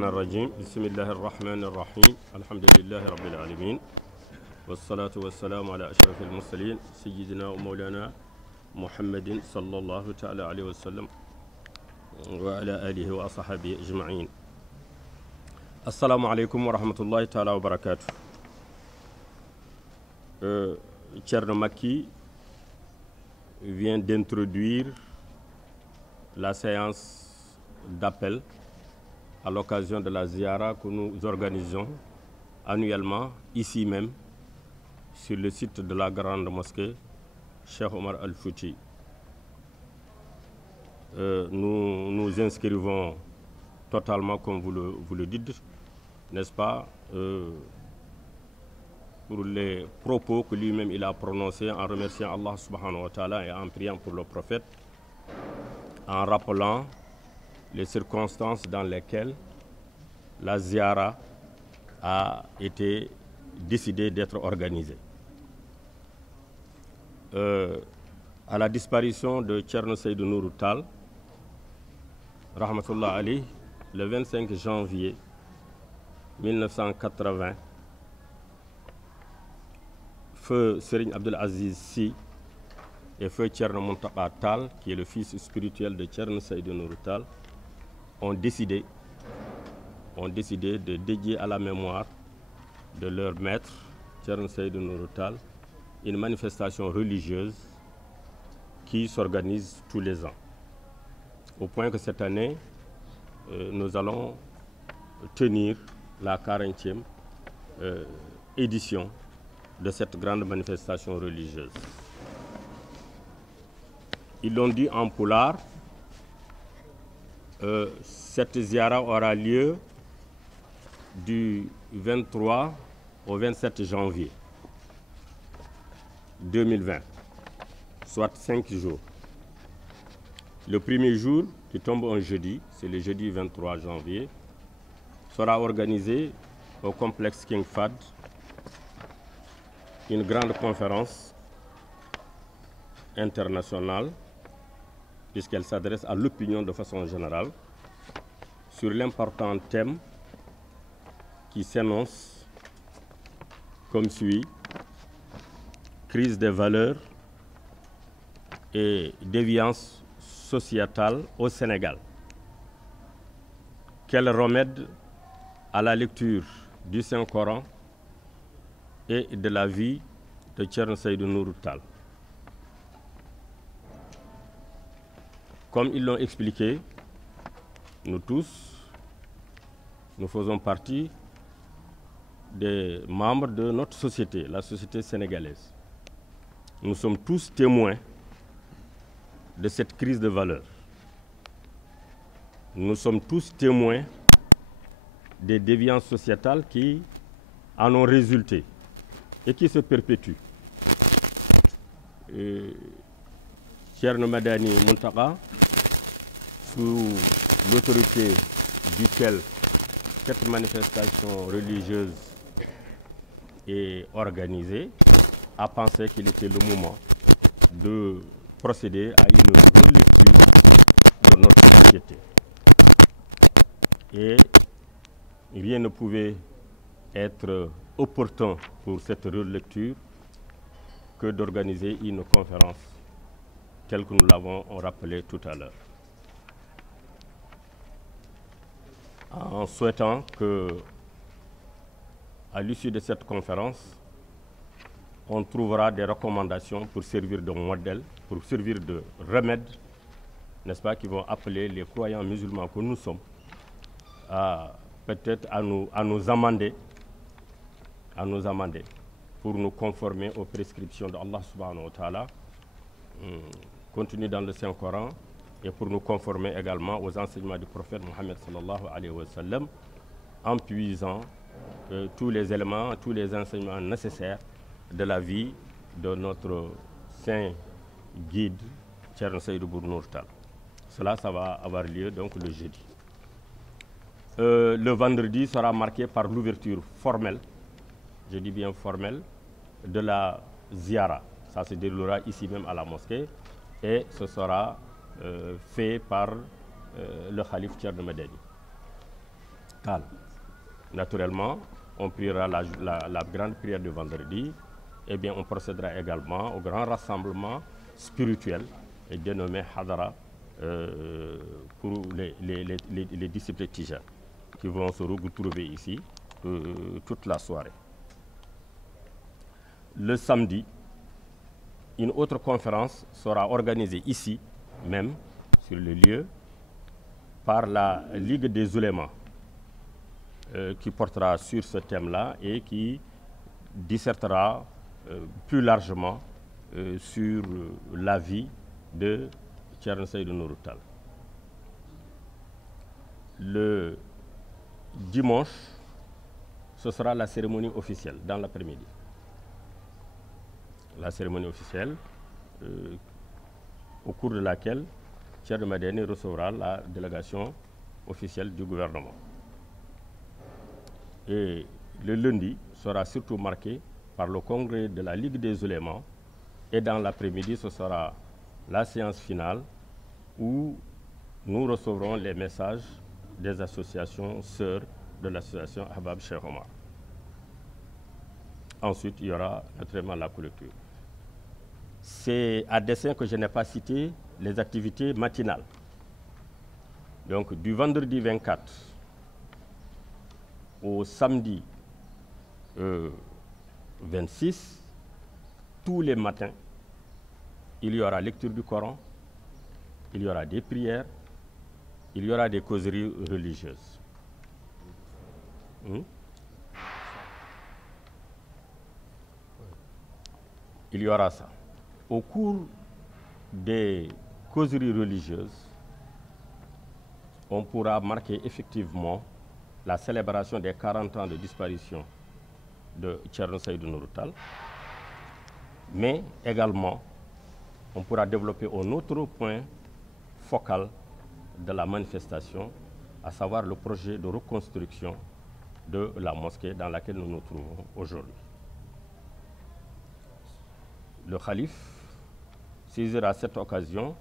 الرجيم بسم الله الرحمن الرحيم الحمد لله رب العالمين والصلاة والسلام على أشرف المرسلين سيدنا ومولانا محمد صلى الله تعالى عليه وسلم وعلى آله وأصحابه أجمعين. السلام عليكم ورحمة الله تعالى وبركاته. Thierno Macky vient d'introduire la séance d'appel à l'occasion de la ziara que nous organisons annuellement ici même sur le site de la grande mosquée Cheikh Omar Al-Fouti. Nous nous inscrivons totalement, comme vous le dites, n'est-ce pas, pour les propos que lui-même il a prononcés en remerciant Allah subhanahu wa ta'ala et en priant pour le prophète, en rappelant les circonstances dans lesquelles la ziara a été décidée d'être organisée. À la disparition de Thierno Seydou Nourou Tall, rahmatullah alayh, le 25 janvier 1980, Feu Serigne Abdel Aziz Sy et Feu Thierno Mountaga Tall, qui est le fils spirituel de Thierno Seydou Nourou Tall, ont décidé de dédier à la mémoire de leur maître, Thierno Seydou Nourou Tall, une manifestation religieuse qui s'organise tous les ans. Au point que cette année, nous allons tenir la 40e édition de cette grande manifestation religieuse. Ils l'ont dit en pulaar, cette ziara aura lieu du 23 au 27 janvier 2020, soit 5 jours. Le premier jour, qui tombe un jeudi, c'est le jeudi 23 janvier, sera organisé au complexe King Fahd une grande conférence internationale, puisqu'elle s'adresse à l'opinion de façon générale, sur l'important thème qui s'énonce comme suit: crise des valeurs et déviance sociétale au Sénégal. Quel remède à la lecture du Saint-Coran et de la vie de Thierno Seydou Nourou Tall? Comme ils l'ont expliqué, nous tous, nous faisons partie des membres de notre société, la société sénégalaise. Nous sommes tous témoins de cette crise de valeurs. Nous sommes tous témoins des déviances sociétales qui en ont résulté et qui se perpétuent. Thierno Madani Mountaga, sous l'autorité duquel cette manifestation religieuse est organisée, a pensé qu'il était le moment de procéder à une relecture de notre société. Et rien ne pouvait être opportun pour cette relecture que d'organiser une conférence telle que nous l'avons rappelé tout à l'heure. En souhaitant que, à l'issue de cette conférence, on trouvera des recommandations pour servir de modèle, pour servir de remède, n'est-ce pas, qui vont appeler les croyants musulmans que nous sommes peut-être à nous amender pour nous conformer aux prescriptions de Allah subhanahu wa ta'ala contenues dans le Saint-Coran, et pour nous conformer également aux enseignements du prophète Mohammed sallallahu alayhi wa sallam, en puisant tous les éléments, tous les enseignements nécessaires de la vie de notre saint guide Thierno Seydou Nourou Tall. Cela, ça va avoir lieu donc le jeudi. Le vendredi sera marqué par l'ouverture formelle, je dis bien formelle, de la ziara. Ça se déroulera ici même à la mosquée, et ce sera fait par le Khalif Thierno Madani. Tal. Naturellement, on priera la grande prière de vendredi, et bien on procédera également au grand rassemblement spirituel et dénommé Hadara pour les disciples Tija qui vont se retrouver ici toute la soirée. Le samedi, une autre conférence sera organisée ici même, sur le lieu, par la Ligue des Oulémas, qui portera sur ce thème-là et qui dissertera plus largement sur la vie de Thierno Seydou Nourou Tall. Le dimanche, ce sera la cérémonie officielle dans l'après-midi. La cérémonie officielle au cours de laquelle Thierno Madani recevra la délégation officielle du gouvernement. Et le lundi sera surtout marqué par le congrès de la Ligue des Oulémas, et dans l'après-midi, ce sera la séance finale où nous recevrons les messages des associations sœurs de l'association Ahbab Cheikh Omar. Ensuite, il y aura naturellement la clôture. C'est à dessein que je n'ai pas cité les activités matinales. Donc, du vendredi 24 au samedi 26, tous les matins, il y aura lecture du Coran, il y aura des prières, il y aura des causeries religieuses. Il y aura ça. Au cours des causeries religieuses, on pourra marquer effectivement la célébration des 40 ans de disparition de Thierno Seydou Nourou Tall, mais également on pourra développer un autre point focal de la manifestation, à savoir le projet de reconstruction de la mosquée dans laquelle nous nous trouvons aujourd'hui. Le calife saisira cette occasion